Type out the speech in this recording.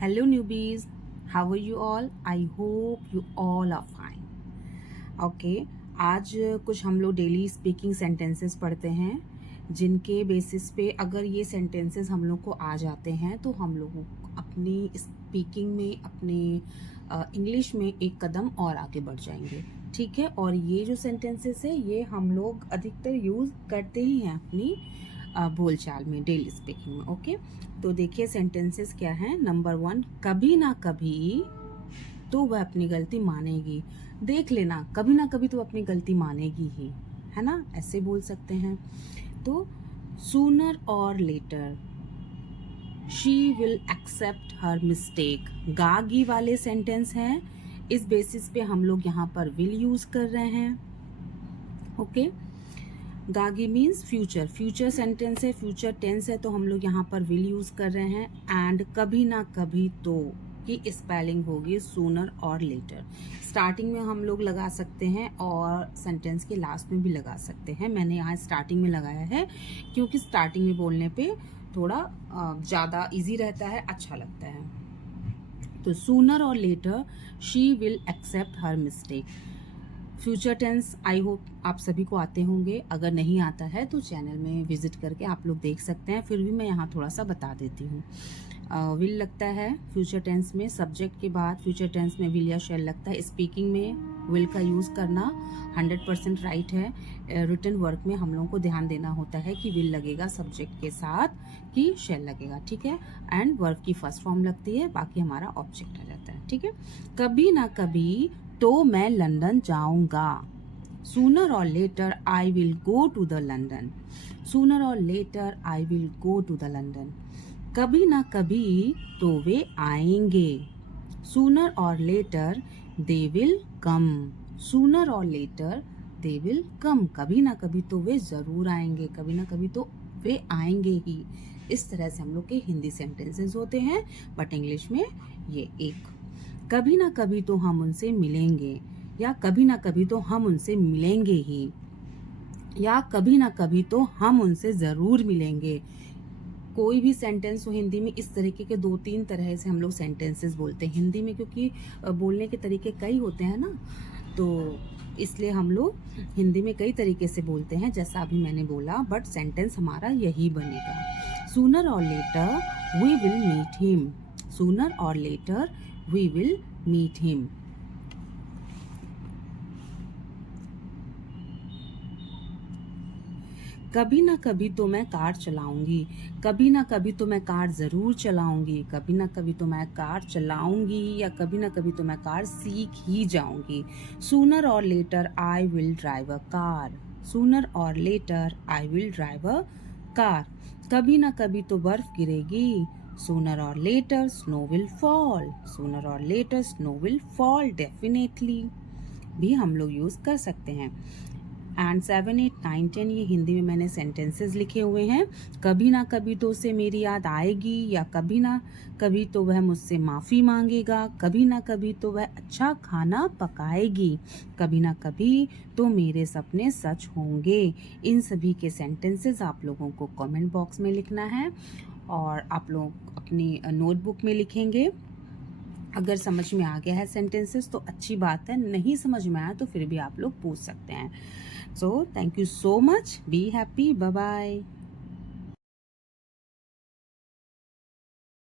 Hello newbies, how are you all? I hope you all are fine. Okay, आज कुछ हम लोग daily speaking sentences पढ़ते हैं जिनके बेसिस पे अगर ये सेंटेंसेस हम लोग को आ जाते हैं तो हम लोग अपनी स्पीकिंग में अपने इंग्लिश में एक कदम और आगे बढ़ जाएंगे, ठीक है। और ये जो सेंटेंसेस है ये हम लोग अधिकतर यूज़ करते ही हैं अपनी बोलचाल में, डेली स्पीकिंग में। ओके, तो देखिए सेंटेंसेस क्या हैं। नंबर 1, कभी ना कभी तो वह अपनी गलती मानेगी। देख लेना, कभी ना कभी तो अपनी गलती मानेगी ही, है ना, ऐसे बोल सकते हैं। तो सूनर और later she will accept her mistake, गागी वाले सेंटेंस हैं, इस बेसिस पे हम लोग यहाँ पर विल यूज कर रहे हैं। ओके, गागी मीन्स फ्यूचर, फ्यूचर सेंटेंस है, फ्यूचर टेंस है, तो हम लोग यहाँ पर विल यूज कर रहे हैं। एंड कभी ना कभी तो की स्पेलिंग होगी सूनर और लेटर। स्टार्टिंग में हम लोग लगा सकते हैं और सेंटेंस के लास्ट में भी लगा सकते हैं। मैंने यहाँ स्टार्टिंग में लगाया है क्योंकि स्टार्टिंग में बोलने पे थोड़ा ज़्यादा इजी रहता है, अच्छा लगता है। तो सूनर और later she will accept her mistake. Future tense I hope आप सभी को आते होंगे, अगर नहीं आता है तो चैनल में विजिट करके आप लोग देख सकते हैं, फिर भी मैं यहाँ थोड़ा सा बता देती हूँ। विल लगता है फ्यूचर टेंस में, सब्जेक्ट के बाद फ्यूचर टेंस में विल या शैल लगता है। स्पीकिंग में विल का यूज़ करना 100% राइट है। रिटन वर्क में हम लोगों को ध्यान देना होता है कि विल लगेगा सब्जेक्ट के साथ कि शैल लगेगा, ठीक है। एंड वर्ब की फर्स्ट फॉर्म लगती है, बाकी हमारा ऑब्जेक्ट आ जाता है, ठीक है। कभी ना कभी तो मैं लंदन जाऊंगा। सूनर और later I will go to the London. Sooner और later I will go to the London. कभी ना कभी तो वे आएंगे। सूनर और later they will come. Sooner और लेटर दे विल कम, कभी ना कभी तो वे जरूर आएंगे, कभी ना कभी तो वे आएंगे ही। इस तरह से हम लोग के हिंदी सेंटेंसेस होते हैं, बट इंग्लिश में ये एक। कभी ना कभी तो हम उनसे मिलेंगे, या कभी ना कभी तो हम उनसे मिलेंगे ही, या कभी ना कभी तो हम उनसे जरूर मिलेंगे। कोई भी सेंटेंस हो हिंदी में, इस तरीके के 2-3 तरह से हम लोग सेंटेंसेस बोलते हैं हिंदी में, क्योंकि बोलने के तरीके कई होते हैं ना, तो इसलिए हम लोग हिंदी में कई तरीके से बोलते हैं, जैसा अभी मैंने बोला, बट सेंटेंस हमारा यही बनेगा। सूनर और later we will meet him. Sooner और later we will meet him. कभी ना कभी तो मैं कार चलाऊंगी। कभी ना कभी तो मैं कार जरूर चलाऊंगी। कभी ना कभी तो मैं कार चलाऊंगी, या कभी ना कभी तो मैं कार सीख ही जाऊंगी। सूनर और later I will drive a car. Sooner और later I will drive a car. कभी ना कभी तो बर्फ गिरेगी। सूनर और later snow will fall. Sooner और later snow will fall definitely भी हम लोग यूज कर सकते हैं। एंड 7, 8, 9, 10 ये हिंदी में मैंने सेंटेंसेस लिखे हुए हैं। कभी ना कभी तो उसे मेरी याद आएगी, या कभी ना कभी तो वह मुझसे माफ़ी मांगेगा। कभी ना कभी तो वह अच्छा खाना पकाएगी। कभी ना कभी तो मेरे सपने सच होंगे। इन सभी के सेंटेंसेस आप लोगों को कमेंट बॉक्स में लिखना है, और आप लोग अपनी नोटबुक में लिखेंगे। अगर समझ में आ गया है सेंटेंसेस तो अच्छी बात है, नहीं समझ में आया तो फिर भी आप लोग पूछ सकते हैं। So thank you so much, be happy, bye bye.